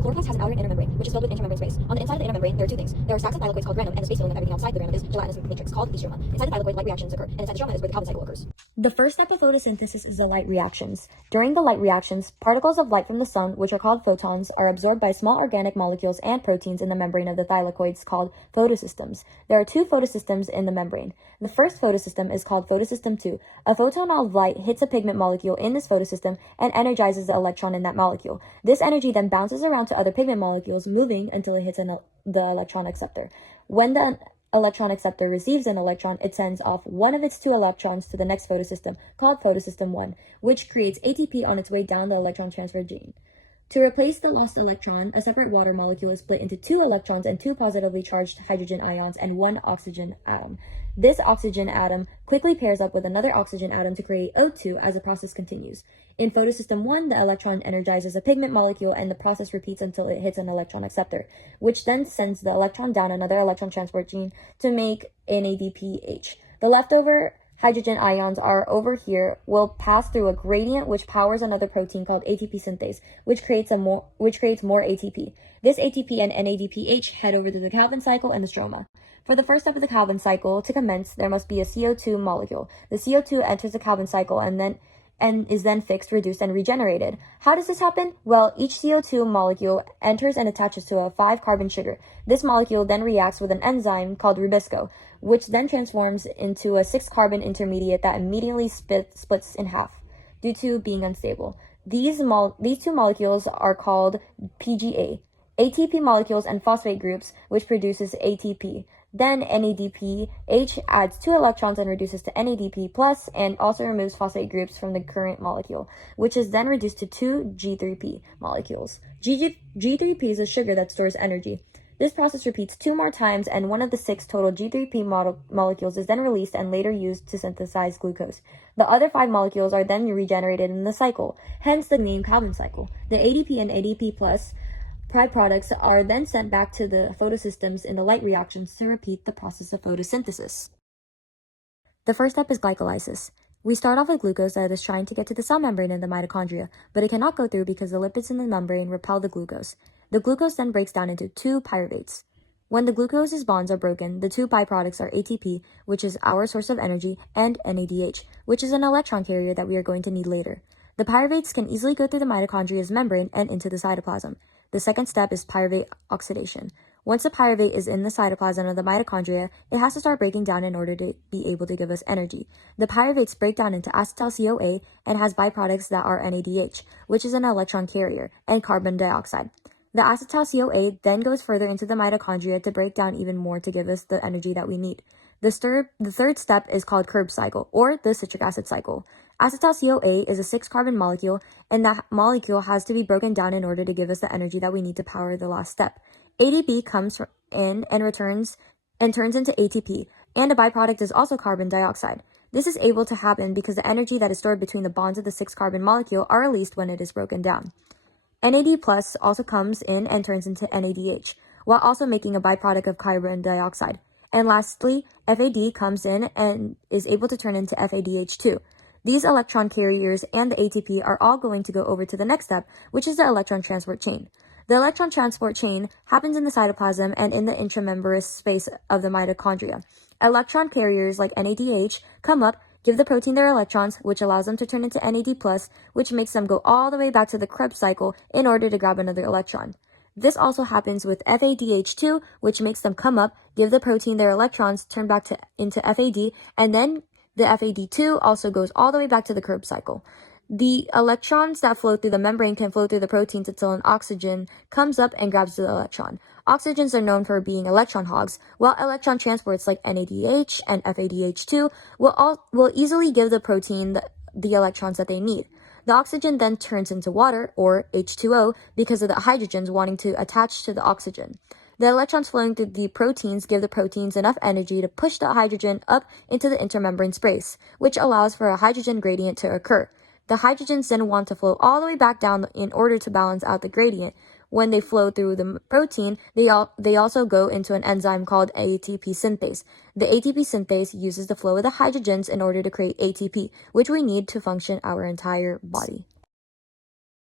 The chloroplast has an outer and inner membrane, which is filled with intramembrane space. On the inside of the inner membrane, there are two things. There are stacks of thylakoids called granum, and the space filling up everything outside the granum is gelatinous matrix called the stroma. Inside the thylakoid, light reactions occur, and inside the stroma is where the Calvin cycle occurs. The first step of photosynthesis is the light reactions. During the light reactions, particles of light from the sun, which are called photons, are absorbed by small organic molecules and proteins in the membrane of the thylakoids called photosystems. There are two photosystems in the membrane. The first photosystem is called photosystem 2. A photon of light hits a pigment molecule in this photosystem and energizes the electron in that molecule. This energy then bounces around to other pigment molecules, moving until it hits the electron acceptor. When the electron acceptor receives an electron, it sends off one of its two electrons to the next photosystem, called photosystem 1, which creates ATP on its way down the electron transfer chain. To replace the lost electron, a separate water molecule is split into two electrons and two positively charged hydrogen ions and one oxygen atom. This oxygen atom quickly pairs up with another oxygen atom to create O2 as the process continues. In photosystem 1, the electron energizes a pigment molecule and the process repeats until it hits an electron acceptor, which then sends the electron down another electron transport chain to make NADPH. The leftover hydrogen ions are over here will pass through a gradient which powers another protein called ATP synthase, which creates more ATP. This ATP and NADPH head over to the Calvin cycle and the stroma. For the first step of the Calvin cycle to commence, there must be a CO2 molecule. The CO2 enters the Calvin cycle and is then fixed, reduced, and regenerated. How does this happen? Well, each CO2 molecule enters and attaches to a 5-carbon sugar. This molecule then reacts with an enzyme called Rubisco, which then transforms into a 6-carbon intermediate that immediately splits in half due to being unstable. These two molecules are called PGA, ATP molecules and phosphate groups, which produces ATP. Then NADPH adds 2 electrons and reduces to NADP+, and also removes phosphate groups from the current molecule, which is then reduced to 2 G3P molecules. G3P is a sugar that stores energy. This process repeats 2 more times, and one of the 6 total G3P molecules is then released and later used to synthesize glucose. The other 5 molecules are then regenerated in the cycle, hence the name Calvin cycle. The ADP and ADP+ byproducts are then sent back to the photosystems in the light reactions to repeat the process of photosynthesis. The first step is glycolysis. We start off with glucose that is trying to get to the cell membrane in the mitochondria, but it cannot go through because the lipids in the membrane repel the glucose. The glucose then breaks down into 2 pyruvates. When the glucose's bonds are broken, the 2 byproducts are ATP, which is our source of energy, and NADH, which is an electron carrier that we are going to need later. The pyruvates can easily go through the mitochondria's membrane and into the cytoplasm. The second step is pyruvate oxidation. Once the pyruvate is in the cytoplasm of the mitochondria, it has to start breaking down in order to be able to give us energy. The pyruvates break down into acetyl-CoA and has byproducts that are NADH, which is an electron carrier, and carbon dioxide. The acetyl-CoA then goes further into the mitochondria to break down even more to give us the energy that we need. The third step is called Krebs cycle, or the citric acid cycle. Acetyl-CoA is a 6-carbon molecule, and that molecule has to be broken down in order to give us the energy that we need to power the last step. ADP comes in and turns into ATP, and a byproduct is also carbon dioxide. This is able to happen because the energy that is stored between the bonds of the 6-carbon molecule are released when it is broken down. NAD+ also comes in and turns into NADH, while also making a byproduct of carbon dioxide. And lastly, FAD comes in and is able to turn into FADH2. These electron carriers and the ATP are all going to go over to the next step, which is the electron transport chain. The electron transport chain happens in the cytoplasm and in the intramembranous space of the mitochondria. Electron carriers like NADH come up, give the protein their electrons, which allows them to turn into NAD+, which makes them go all the way back to the Krebs cycle in order to grab another electron. This also happens with FADH2, which makes them come up, give the protein their electrons, turn back into FAD, and then the FAD2 also goes all the way back to the Krebs cycle. The electrons that flow through the membrane can flow through the proteins until an oxygen comes up and grabs the electron. Oxygens are known for being electron hogs, while electron transports like NADH and FADH2 will easily give the protein the electrons that they need. The oxygen then turns into water, or H2O, because of the hydrogens wanting to attach to the oxygen. The electrons flowing through the proteins give the proteins enough energy to push the hydrogen up into the intermembrane space, which allows for a hydrogen gradient to occur. The hydrogens then want to flow all the way back down in order to balance out the gradient. When they flow through the protein, they also go into an enzyme called ATP synthase. The ATP synthase uses the flow of the hydrogens in order to create ATP, which we need to function our entire body.